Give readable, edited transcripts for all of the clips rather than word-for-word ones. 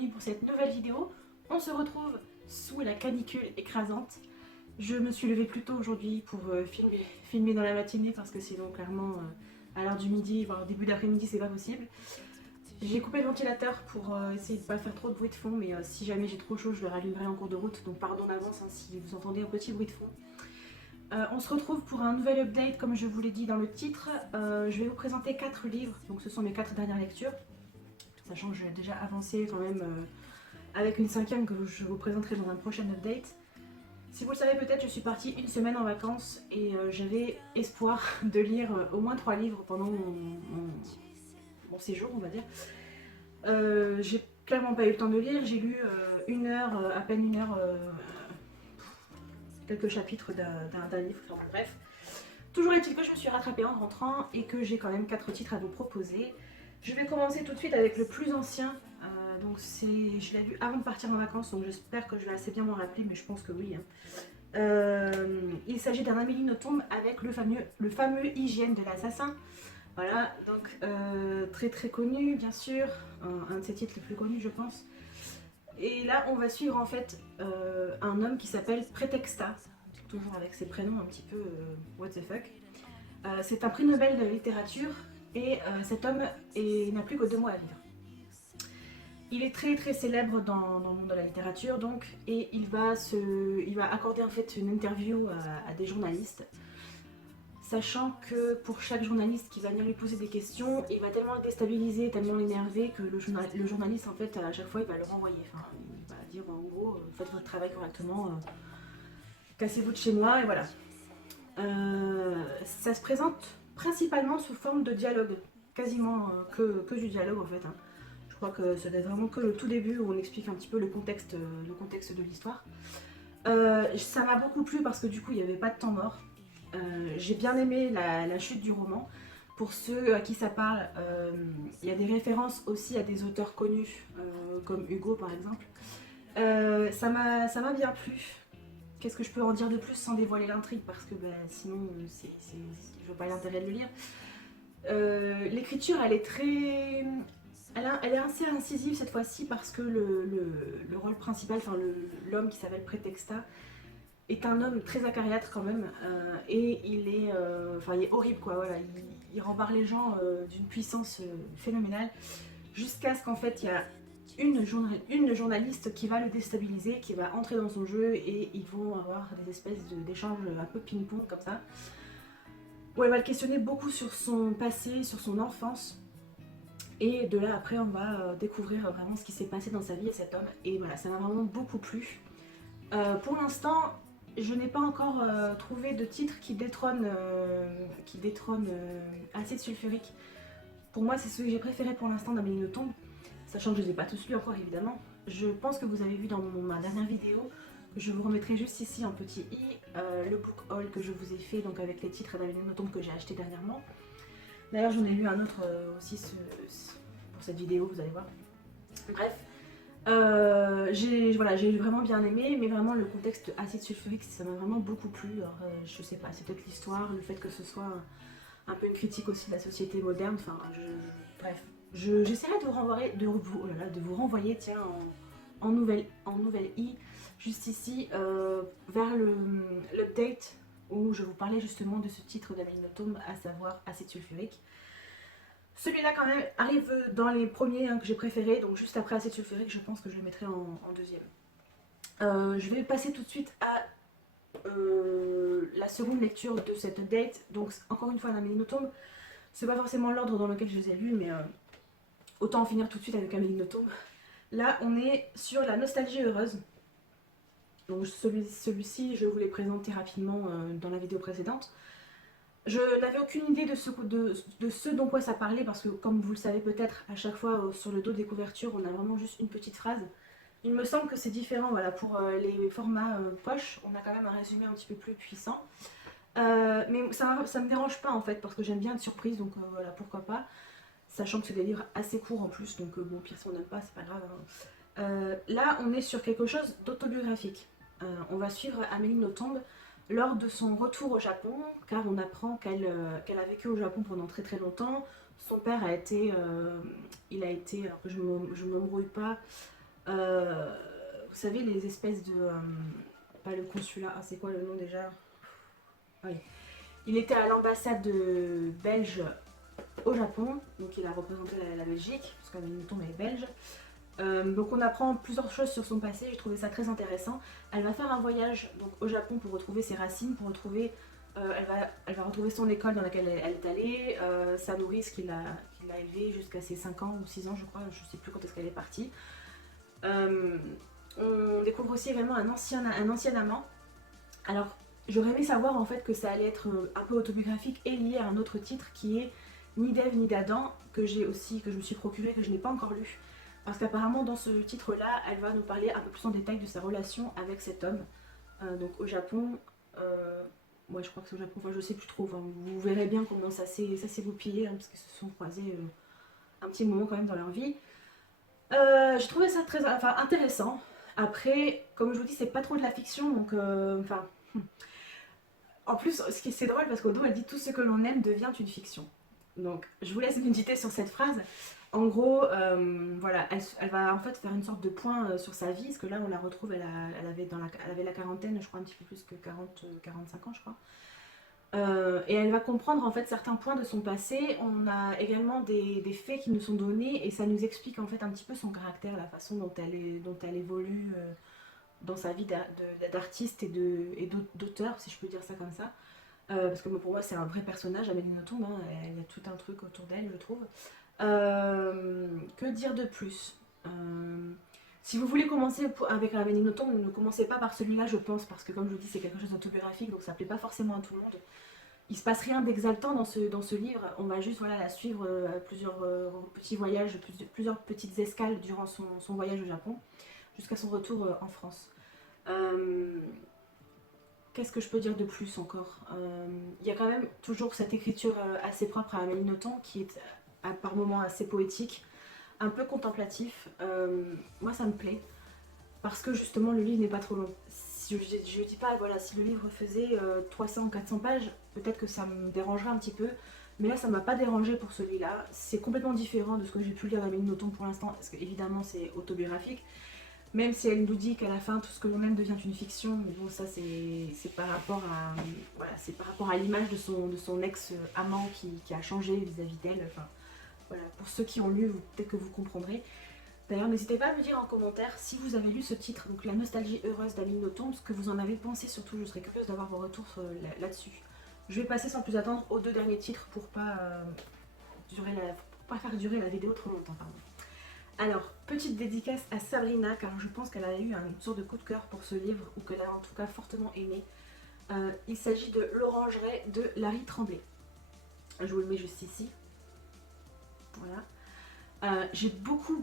bienvenue pour cette nouvelle vidéo. On se retrouve sous la canicule écrasante. Je me suis levée plus tôt aujourd'hui pour filmer dans la matinée parce que sinon clairement à l'heure du midi, voire au début d'après-midi c'est pas possible. J'ai coupé le ventilateur pour essayer de ne pas faire trop de bruit de fond, mais si jamais j'ai trop chaud je le rallumerai en cours de route, donc pardon d'avance si vous entendez un petit bruit de fond. On se retrouve pour un nouvel update comme je vous l'ai dit dans le titre. Je vais vous présenter 4 livres, donc ce sont mes 4 dernières lectures. Sachant que j'ai déjà avancé quand même avec une 5e que je vous présenterai dans un prochain update. Si vous le savez peut-être, je suis partie une semaine en vacances et j'avais espoir de lire au moins 3 livres pendant mon séjour, on va dire. J'ai clairement pas eu le temps de lire, j'ai lu une heure, à peine une heure, quelques chapitres d'un livre, enfin bref. Toujours est-il que je me suis rattrapée en rentrant et que j'ai quand même 4 titres à vous proposer. Je vais commencer tout de suite avec le plus ancien. Donc je l'ai lu avant de partir en vacances, donc j'espère que je vais assez bien m'en rappeler, mais je pense que oui. Il s'agit d'un Amélie Nothomb avec le fameux Hygiène de l'assassin. Voilà, donc très très connu bien sûr, un de ses titres les plus connus je pense. Et là on va suivre en fait un homme qui s'appelle Prétexta, toujours avec ses prénoms un petit peu what the fuck. C'est un prix Nobel de littérature et cet homme n'a plus que 2 mois à vivre. Il est très très célèbre dans le monde de la littérature donc, et il va accorder en fait une interview à des journalistes, sachant que pour chaque journaliste qui va venir lui poser des questions, il va tellement le déstabiliser, tellement l'énerver que le journaliste en fait à chaque fois il va le renvoyer. Enfin, il va dire en gros faites votre travail correctement, cassez-vous de chez moi et voilà. Ça se présente principalement sous forme de dialogue, quasiment que du dialogue en fait. Je crois que ça n'est vraiment que le tout début où on explique un petit peu le contexte de l'histoire. Ça m'a beaucoup plu parce que du coup il n'y avait pas de temps mort. J'ai bien aimé la chute du roman. Pour ceux à qui ça parle, il y a des références aussi à des auteurs connus, comme Hugo par exemple. Ça m'a bien plu. Qu'est-ce que je peux en dire de plus sans dévoiler l'intrigue parce que sinon je vois pas l'intérêt de le lire. L'écriture elle est très... Elle est assez incisive cette fois-ci parce que le rôle principal, enfin l'homme qui s'appelle Prétexta, est un homme très acariâtre quand même et il est horrible quoi, voilà, il rembarre les gens d'une puissance phénoménale jusqu'à ce qu'en fait il y a une journaliste qui va le déstabiliser, qui va entrer dans son jeu et ils vont avoir des espèces d'échanges un peu ping-pong comme ça, où elle va le questionner beaucoup sur son passé, sur son enfance. Et de là après on va découvrir vraiment ce qui s'est passé dans sa vie et cet homme. Et voilà, ça m'a vraiment beaucoup plu. Pour l'instant, je n'ai pas encore trouvé de titre qui détrône Acide sulfurique. Pour moi, c'est celui que j'ai préféré pour l'instant d'Amélie Nothomb, sachant que je ne les ai pas tous lus encore évidemment. Je pense que vous avez vu dans ma dernière vidéo, que je vous remettrai juste ici en petit i, le book haul que je vous ai fait donc avec les titres d'Amélie Nothomb que j'ai acheté dernièrement. D'ailleurs, j'en ai lu un autre aussi pour cette vidéo, vous allez voir. Bref, j'ai vraiment bien aimé, mais vraiment le contexte acide sulfurique, ça m'a vraiment beaucoup plu. Alors, je sais pas, c'est peut-être l'histoire, le fait que ce soit un peu une critique aussi de la société moderne. Enfin, bref, j'essaierai de vous renvoyer, tiens, en nouvelle i, juste ici, vers l'update où je vous parlais justement de ce titre d'Amélie Nothomb, à savoir Acide sulfurique. Celui-là quand même arrive dans les premiers que j'ai préférés, donc juste après Acide sulfurique, je pense que je le mettrai en deuxième. Je vais passer tout de suite à la seconde lecture de cette update, donc encore une fois d'Amélie Nothomb. C'est pas forcément l'ordre dans lequel je les ai lus, mais autant en finir tout de suite avec Amélie Nothomb. Là, on est sur la nostalgie heureuse. Donc celui-ci, je vous l'ai présenté rapidement dans la vidéo précédente. Je n'avais aucune idée de ce dont quoi ça parlait parce que, comme vous le savez peut-être, à chaque fois sur le dos des couvertures, on a vraiment juste une petite phrase. Il me semble que c'est différent, voilà, pour les formats poche, on a quand même un résumé un petit peu plus puissant. Mais ça me dérange pas en fait parce que j'aime bien être surprise, donc voilà, pourquoi pas. Sachant que c'est des livres assez courts en plus, donc bon, pire si on n'aime pas, c'est pas grave. Là, on est sur quelque chose d'autobiographique. On va suivre Amélie Nothomb lors de son retour au Japon, car on apprend qu'elle a vécu au Japon pendant très très longtemps. Son père a été, alors que je ne m'embrouille pas, Vous savez, les espèces de... pas le consulat, c'est quoi le nom déjà? Oui. Il était à l'ambassade belge au Japon, donc il a représenté la Belgique, parce qu'Amélie Nothomb est belge. Donc on apprend plusieurs choses sur son passé, j'ai trouvé ça très intéressant. Elle va faire un voyage donc, au Japon pour retrouver ses racines, pour retrouver, elle va retrouver son école dans laquelle elle est allée, sa nourrice qui l'a élevée jusqu'à ses 5 ans ou 6 ans je crois, je ne sais plus quand est-ce qu'elle est partie. On découvre aussi également un ancien amant. Alors j'aurais aimé savoir en fait que ça allait être un peu autobiographique et lié à un autre titre qui est Ni d'Ève ni d'Adam, que je me suis procuré, que je n'ai pas encore lu. Parce qu'apparemment dans ce titre-là, elle va nous parler un peu plus en détail de sa relation avec cet homme. Donc au Japon, ouais je crois que c'est au Japon, enfin je sais plus trop, enfin, vous verrez bien comment ça s'est goupillé, hein, parce qu'ils se sont croisés un petit moment quand même dans leur vie. J'ai trouvé ça très intéressant. Après, comme je vous dis, c'est pas trop de la fiction, donc enfin... En plus, ce qui est drôle, parce qu'au dos, elle dit tout ce que l'on aime devient une fiction. Donc, je vous laisse méditer sur cette phrase. En gros, voilà, elle va en fait faire une sorte de point sur sa vie, parce que là, on la retrouve, elle avait la quarantaine, je crois un petit peu plus que 45 ans, je crois. Et elle va comprendre en fait certains points de son passé. On a également des faits qui nous sont donnés et ça nous explique en fait un petit peu son caractère, la façon dont elle évolue dans sa vie d'artiste et d'auteur, si je peux dire ça comme ça. Parce que pour moi c'est un vrai personnage, Amélie Nothomb, hein, il y a tout un truc autour d'elle, je trouve. Que dire de plus? Si vous voulez commencer avec Amélie Nothomb, ne commencez pas par celui-là, je pense, parce que comme je vous dis, c'est quelque chose d'autobiographique, donc ça ne plaît pas forcément à tout le monde. Il se passe rien d'exaltant dans ce livre, on va juste voilà, la suivre à plusieurs petits voyages, plusieurs petites escales durant son voyage au Japon, jusqu'à son retour en France. Qu'est-ce que je peux dire de plus encore? Il y a quand même toujours cette écriture assez propre à Amélie Nothomb qui est par moments assez poétique, un peu contemplatif. Moi ça me plaît parce que justement le livre n'est pas trop long. Si je dis pas, voilà, si le livre faisait 300 ou 400 pages, peut-être que ça me dérangerait un petit peu. Mais là, ça m'a pas dérangé pour celui-là. C'est complètement différent de ce que j'ai pu lire d'Amélie Nothomb pour l'instant, parce qu'évidemment, c'est autobiographique. Même si elle nous dit qu'à la fin, tout ce que l'on aime devient une fiction, mais bon, ça, c'est par rapport à, voilà, c'est par rapport à l'image de son ex-amant qui a changé vis-à-vis d'elle. Enfin, voilà, pour ceux qui ont lu, peut-être que vous comprendrez. D'ailleurs, n'hésitez pas à me dire en commentaire si vous avez lu ce titre, donc La nostalgie heureuse d'Amélie Nothomb, ce que vous en avez pensé surtout, je serais curieuse d'avoir vos retours là-dessus. Je vais passer sans plus attendre aux deux derniers titres pour pas, pour pas faire durer la vidéo trop longtemps. Pardon. Alors, petite dédicace à Sabrina, car je pense qu'elle a eu une sorte de coup de cœur pour ce livre, ou qu'elle a en tout cas fortement aimé. Il s'agit de L'Orangerie de Larry Tremblay. Je vous le mets juste ici. Voilà. J'ai beaucoup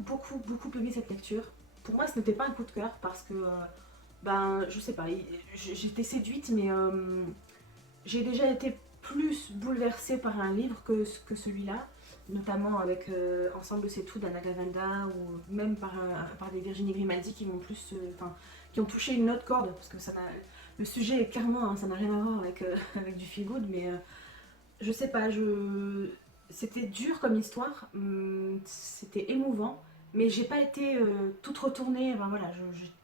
aimé cette lecture. Pour moi, ce n'était pas un coup de cœur parce que, ben, je sais pas, j'étais séduite, mais j'ai déjà été plus bouleversée par un livre que celui-là, notamment avec Ensemble c'est tout d'Anna Gavalda ou même par des Virginie Grimaldi qui m'ont plus, qui ont touché une autre corde parce que le sujet est clairement, ça n'a rien à voir avec, avec du feel good, mais je sais pas, c'était dur comme histoire, c'était émouvant, mais j'ai pas été toute retournée. Enfin, voilà,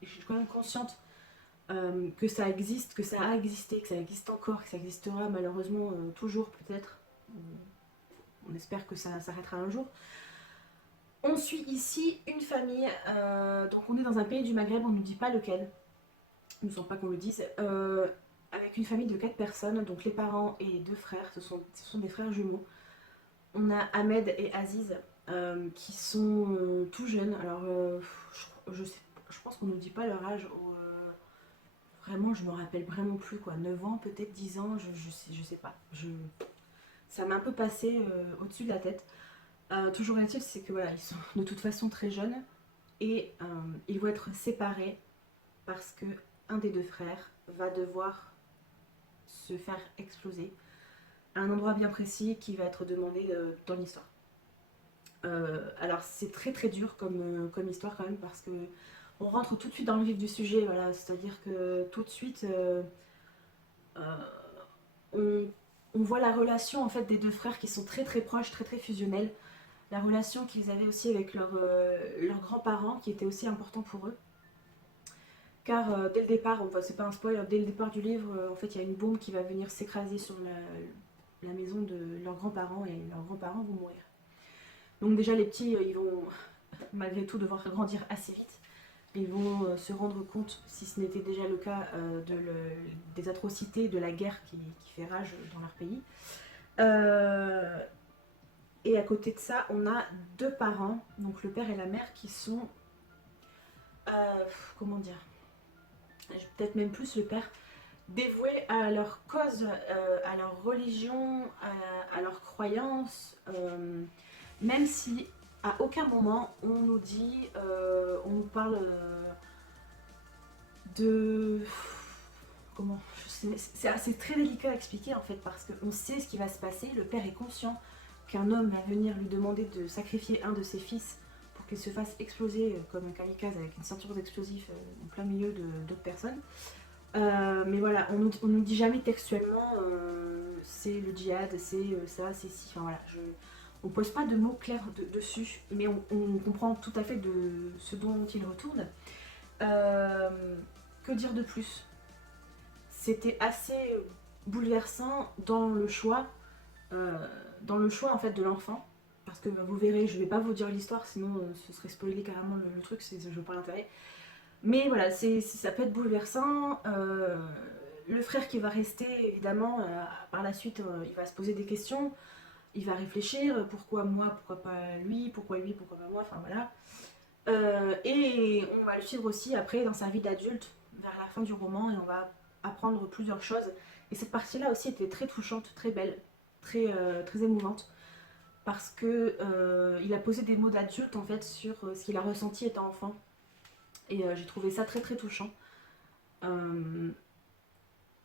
je suis quand même consciente que ça existe, que ça a existé, que ça existe encore, que ça existera malheureusement toujours peut-être. On espère que ça s'arrêtera un jour. On suit ici une famille, donc on est dans un pays du Maghreb, on ne nous dit pas lequel, il ne me semble pas qu'on le dise, avec une famille de 4 personnes, donc les parents et 2 frères, ce sont des frères jumeaux. On a Ahmed et Aziz qui sont tout jeunes. Alors, je pense qu'on ne nous dit pas leur âge. Vraiment, je me rappelle vraiment plus quoi. 9 ans, peut-être 10 ans, je sais pas. Ça m'a un peu passé au-dessus de la tête. Toujours est-il, c'est que voilà, ils sont de toute façon très jeunes et ils vont être séparés parce que un des 2 frères va devoir se faire exploser à un endroit bien précis qui va être demandé dans l'histoire. Alors c'est très dur comme histoire quand même parce que on rentre tout de suite dans le vif du sujet, voilà, c'est-à-dire que tout de suite on voit la relation en fait des 2 frères qui sont très proches, très fusionnels. la relation qu'ils avaient aussi avec leurs grands-parents, qui était aussi important pour eux. Car dès le départ, enfin, c'est pas un spoil, dès le départ du livre, en fait, il y a une bombe qui va venir s'écraser sur la maison de leurs grands-parents et leurs grands-parents vont mourir. Donc déjà, les petits, ils vont malgré tout devoir grandir assez vite. Ils vont se rendre compte, si ce n'était déjà le cas, des atrocités de la guerre qui fait rage dans leur pays. Euh, et à côté de ça, on a deux parents, donc le père et la mère, qui sont, comment dire, peut-être même plus le père, dévoués à leur cause, à leur religion, à leurs croyances, même si à aucun moment on nous dit, on nous parle de... Comment, c'est très délicat à expliquer en fait parce qu'on sait ce qui va se passer. Le père est conscient qu'un homme va venir lui demander de sacrifier un de ses fils pour qu'il se fasse exploser comme un kamikaze avec une ceinture d'explosifs en plein milieu d'autres personnes. Mais voilà, on nous dit jamais textuellement c'est le djihad, c'est ça, c'est ci. Enfin voilà, on pose pas de mots clairs dessus, mais on comprend tout à fait de ce dont il retourne. Que dire de plus? C'était assez bouleversant dans le choix en fait de l'enfant. Parce que vous verrez, je vais pas vous dire l'histoire, sinon ce serait spoiler carrément le truc, je veux pas l'intérêt. Mais voilà, ça peut être bouleversant. Le frère qui va rester, évidemment, par la suite, il va se poser des questions. Il va réfléchir, pourquoi moi, pourquoi pas lui, pourquoi pas moi, enfin voilà. Et on va le suivre aussi après dans sa vie d'adulte, vers la fin du roman, et on va apprendre plusieurs choses. Et cette partie-là aussi était très touchante, très belle, très émouvante, parce que il a posé des mots d'adulte en fait sur ce qu'il a ressenti étant enfant. Et j'ai trouvé ça très touchant. Euh,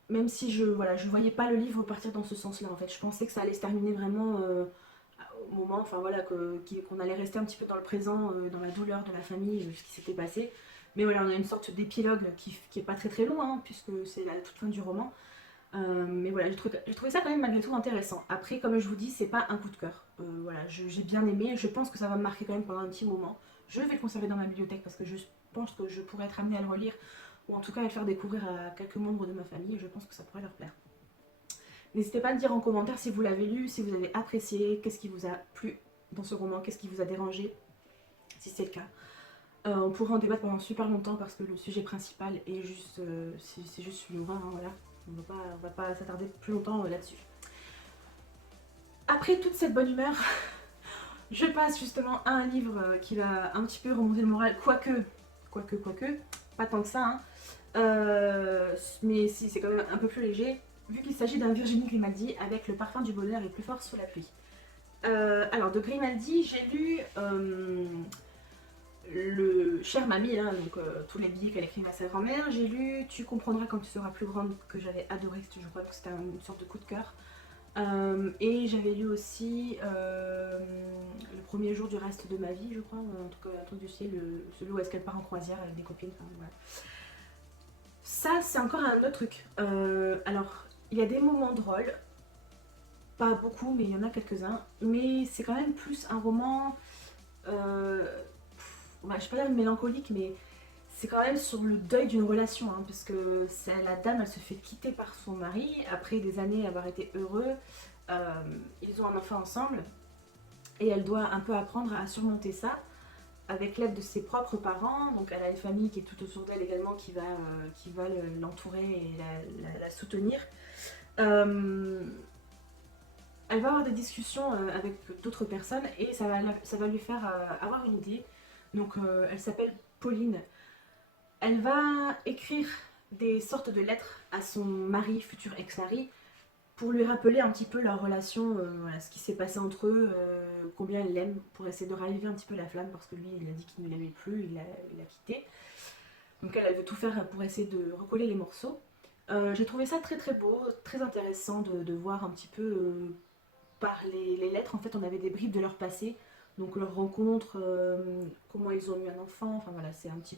Même si je voyais pas le livre partir dans ce sens-là en fait. Je pensais que ça allait se terminer vraiment au moment, enfin voilà, qu'on allait rester un petit peu dans le présent, dans la douleur de la famille, ce qui s'était passé. Mais voilà, on a une sorte d'épilogue qui est pas très loin, hein, puisque c'est la toute fin du roman. Mais voilà, j'ai trouvé ça quand même malgré tout intéressant. Après, comme je vous dis, c'est pas un coup de cœur. Voilà, j'ai bien aimé, je pense que ça va me marquer quand même pendant un petit moment. Je vais le conserver dans ma bibliothèque parce que je pense que je pourrais être amenée à le relire, ou en tout cas à le faire découvrir à quelques membres de ma famille, et je pense que ça pourrait leur plaire. N'hésitez pas à me dire en commentaire si vous l'avez lu, si vous avez apprécié, qu'est-ce qui vous a plu dans ce roman, qu'est-ce qui vous a dérangé, si c'est le cas. On pourrait en débattre pendant super longtemps parce que le sujet principal est juste, c'est juste suivant, hein, voilà. On va pas s'attarder plus longtemps là-dessus. Après toute cette bonne humeur, je passe justement à un livre qui va un petit peu remonter le moral, quoique, pas tant que ça, hein. Mais si, c'est quand même un peu plus léger, vu qu'il s'agit d'un Virginie Grimaldi avec Le parfum du bonheur est plus fort sous la pluie. Alors de Grimaldi, j'ai lu le Cher Mamie, hein, donc tous les billets qu'elle écrit à sa grand-mère. J'ai lu Tu comprendras quand tu seras plus grande, que j'avais adoré, je crois que c'était une sorte de coup de cœur. Et j'avais lu aussi Le premier jour du reste de ma vie, je crois, un truc du style, celui où est-ce qu'elle part en croisière avec des copines, enfin voilà. Ça, c'est encore un autre truc. Alors, il y a des moments drôles, pas beaucoup, mais il y en a quelques-uns. Mais c'est quand même plus un roman, euh, je vais pas dire mélancolique, mais c'est quand même sur le deuil d'une relation, hein, parce que la dame, elle se fait quitter par son mari après des années avoir été heureux. Ils ont un enfant ensemble et elle doit un peu apprendre à surmonter ça avec l'aide de ses propres parents. Donc elle a une famille qui est tout autour d'elle également qui va l'entourer et la soutenir. Euh, Elle va avoir des discussions avec d'autres personnes et ça va lui faire avoir une idée. Donc elle s'appelle Pauline. Elle va écrire des sortes de lettres à son mari, futur ex-mari, pour lui rappeler un petit peu leur relation, voilà, ce qui s'est passé entre eux, combien elle l'aime, pour essayer de raviver un petit peu la flamme, parce que lui, il a dit qu'il ne l'aimait plus, il l'a quitté. Donc elle veut tout faire pour essayer de recoller les morceaux. J'ai trouvé ça très beau, très intéressant de voir un petit peu par les lettres. En fait, on avait des bribes de leur passé, donc leur rencontre, comment ils ont eu un enfant, enfin voilà, c'est un petit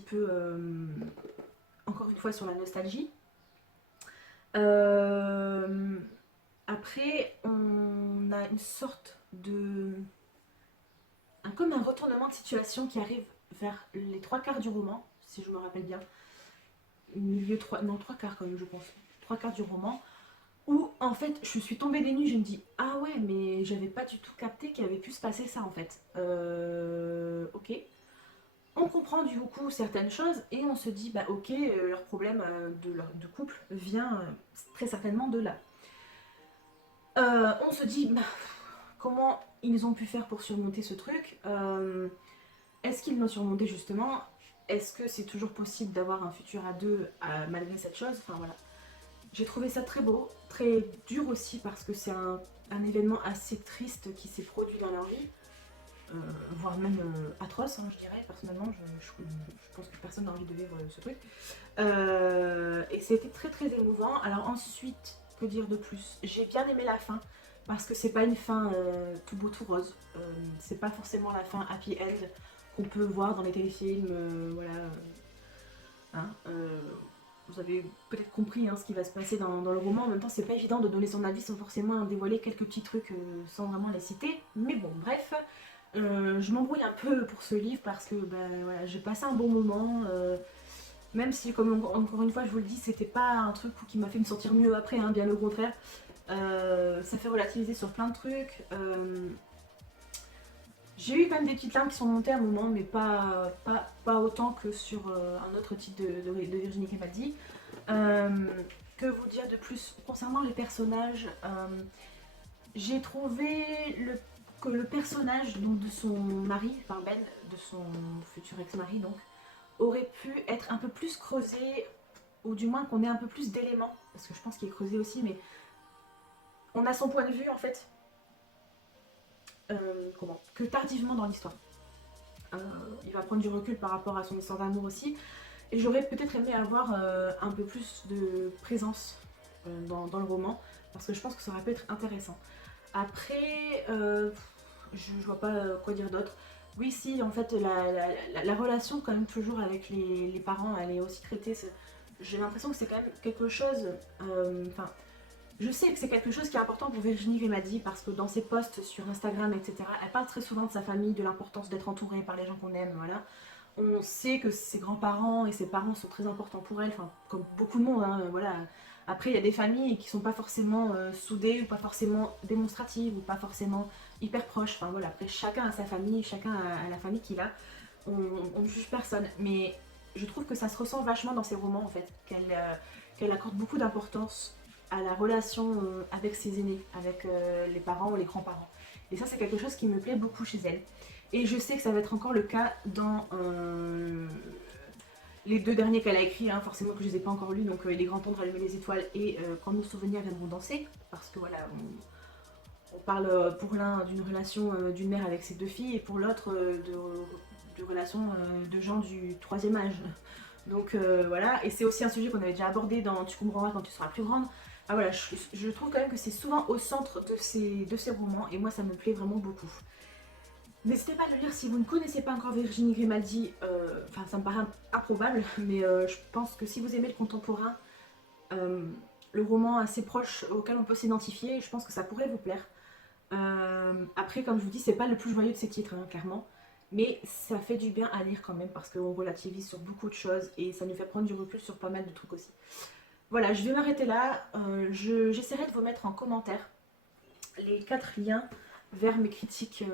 peu encore une fois sur la nostalgie. Euh, Après, on a une sorte de... comme un retournement de situation qui arrive vers les 3 quarts du roman, si je me rappelle bien. Milieu 3, non 3 quarts quand même je pense. 3 quarts du roman. Où en fait je suis tombée des nues, je me dis ah ouais mais j'avais pas du tout capté qu'il avait pu se passer ça en fait. Ok. On comprend du coup certaines choses et on se dit bah ok leur problème de couple vient très certainement de là. On se dit bah, comment ils ont pu faire pour surmonter ce truc. Est-ce qu'ils l'ont surmonté justement? Est-ce que c'est toujours possible d'avoir un futur à deux malgré cette chose? Enfin voilà. J'ai trouvé ça très beau, très dur aussi parce que c'est un événement assez triste qui s'est produit dans leur vie, voire même atroce, hein, je dirais. Personnellement, je pense que personne n'a envie de vivre ce truc. Et c'était très très émouvant. Alors ensuite, que dire de plus? J'ai bien aimé la fin parce que c'est pas une fin tout beau tout rose. C'est pas forcément la fin happy end qu'on peut voir dans les téléfilms, voilà. Hein, vous avez peut-être compris hein, ce qui va se passer dans le roman. En même temps, c'est pas évident de donner son avis sans forcément dévoiler quelques petits trucs sans vraiment les citer. Mais bon, bref, je m'embrouille un peu pour ce livre parce que ben, voilà, j'ai passé un bon moment. Même si, comme encore une fois, je vous le dis, c'était pas un truc qui m'a fait me sentir mieux après, hein, bien au contraire. Ça fait relativiser sur plein de trucs. J'ai eu quand même des petites larmes qui sont montées à un moment, mais pas autant que sur un autre titre de Virginie Grimaldi. Que vous dire de plus concernant les personnages? J'ai trouvé que le personnage donc, de son mari, enfin Ben, de son futur ex-mari, donc, aurait pu être un peu plus creusé, ou du moins qu'on ait un peu plus d'éléments, parce que je pense qu'il est creusé aussi, mais on a son point de vue en fait, que tardivement dans l'histoire. Il va prendre du recul par rapport à son histoire d'amour aussi. Et j'aurais peut-être aimé avoir un peu plus de présence dans le roman, parce que je pense que ça aurait pu être intéressant. Après, je vois pas quoi dire d'autre. Oui, si, en fait, la relation quand même toujours avec les parents, elle est aussi traitée. J'ai l'impression que c'est quand même quelque chose... Enfin, je sais que c'est quelque chose qui est important pour Virginie Grimaldi parce que dans ses posts sur Instagram, etc., elle parle très souvent de sa famille, de l'importance d'être entourée par les gens qu'on aime, voilà. On sait que ses grands-parents et ses parents sont très importants pour elle, enfin, comme beaucoup de monde, hein, voilà. Après, il y a des familles qui sont pas forcément soudées, ou pas forcément démonstratives, ou pas forcément hyper proches, enfin voilà. Après, chacun a sa famille, chacun a la famille qu'il a. On ne juge personne, mais je trouve que ça se ressent vachement dans ses romans, en fait, qu'elle accorde beaucoup d'importance à la relation avec ses aînés, avec les parents ou les grands-parents. Et ça, c'est quelque chose qui me plaît beaucoup chez elle. Et je sais que ça va être encore le cas dans les 2 derniers qu'elle a écrits, hein, forcément que je ne les ai pas encore lus, donc Il est grand temps de rallumer les étoiles et Quand nos souvenirs viendront danser, parce que voilà, on parle pour l'un d'une relation d'une mère avec ses 2 filles et pour l'autre de relation de gens du 3e âge. Donc voilà, et c'est aussi un sujet qu'on avait déjà abordé dans Tu comprendras quand tu seras plus grande. Ah voilà, je trouve quand même que c'est souvent au centre de ces romans et moi ça me plaît vraiment beaucoup. N'hésitez pas à le lire si vous ne connaissez pas encore Virginie Grimaldi, enfin ça me paraît improbable, mais je pense que si vous aimez le contemporain, le roman assez proche auquel on peut s'identifier, je pense que ça pourrait vous plaire. Après, comme je vous dis, c'est pas le plus joyeux de ces titres, hein, clairement, mais ça fait du bien à lire quand même parce qu'on relativise sur beaucoup de choses et ça nous fait prendre du recul sur pas mal de trucs aussi. Voilà, je vais m'arrêter là. J'essaierai de vous mettre en commentaire les 4 liens vers mes critiques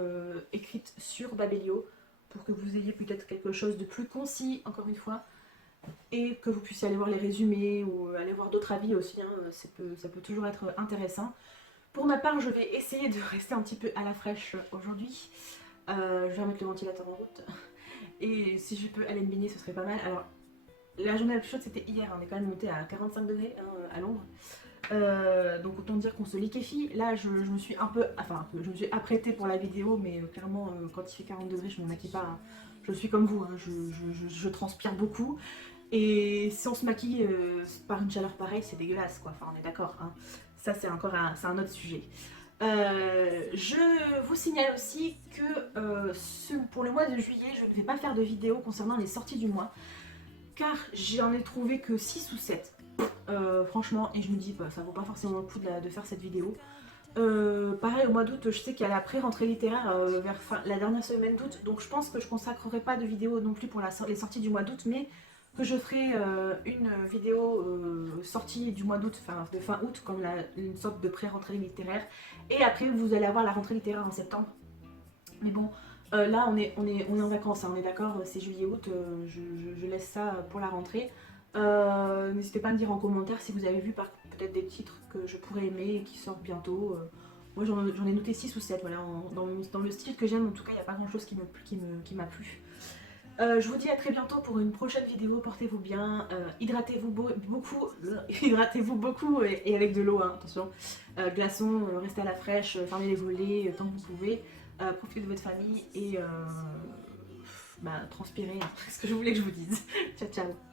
écrites sur Babelio pour que vous ayez peut-être quelque chose de plus concis, encore une fois, et que vous puissiez aller voir les résumés ou aller voir d'autres avis aussi, hein, ça peut toujours être intéressant. Pour ma part, je vais essayer de rester un petit peu à la fraîche aujourd'hui. Je vais remettre le ventilateur en route. Et si je peux aller me baigner, ce serait pas mal. Alors, la journée la plus chaude, c'était hier. On est quand même monté à 45 degrés hein, à Londres. Donc autant dire qu'on se liquéfie. Là, je me suis un peu... Enfin, je me suis apprêtée pour la vidéo, mais clairement, quand il fait 40 degrés, je me maquille pas. Hein. Je suis comme vous, hein, je transpire beaucoup. Et si on se maquille par une chaleur pareille, c'est dégueulasse, quoi. Enfin, on est d'accord. Hein. Ça, c'est encore c'est un autre sujet. Je vous signale aussi que pour le mois de juillet, je ne vais pas faire de vidéo concernant les sorties du mois, car j'en ai trouvé que 6 ou 7. Franchement, et je me dis, bah, ça vaut pas forcément le coup de faire cette vidéo. Pareil, au mois d'août, je sais qu'il y a la pré-rentrée littéraire vers la dernière semaine d'août, donc je pense que je consacrerai pas de vidéo non plus pour les sorties du mois d'août, mais que je ferai une vidéo sortie du mois d'août, enfin de fin août, comme une sorte de pré-rentrée littéraire. Et après, vous allez avoir la rentrée littéraire en septembre. Mais bon, là, on est en vacances, hein, on est d'accord, c'est juillet-août, je laisse ça pour la rentrée. N'hésitez pas à me dire en commentaire si vous avez vu peut-être des titres que je pourrais aimer et qui sortent bientôt. Moi, j'en ai noté 6 ou 7, voilà, dans le style que j'aime, en tout cas, il n'y a pas grand-chose qui m'a plu. Je vous dis à très bientôt pour une prochaine vidéo, portez-vous bien, hydratez-vous beaucoup, hydratez-vous beaucoup et avec de l'eau, hein, attention. Glaçons, restez à la fraîche, fermez les volets tant que vous pouvez, profitez de votre famille et bah, transpirez, c'est ce que je voulais que je vous dise. Ciao ciao.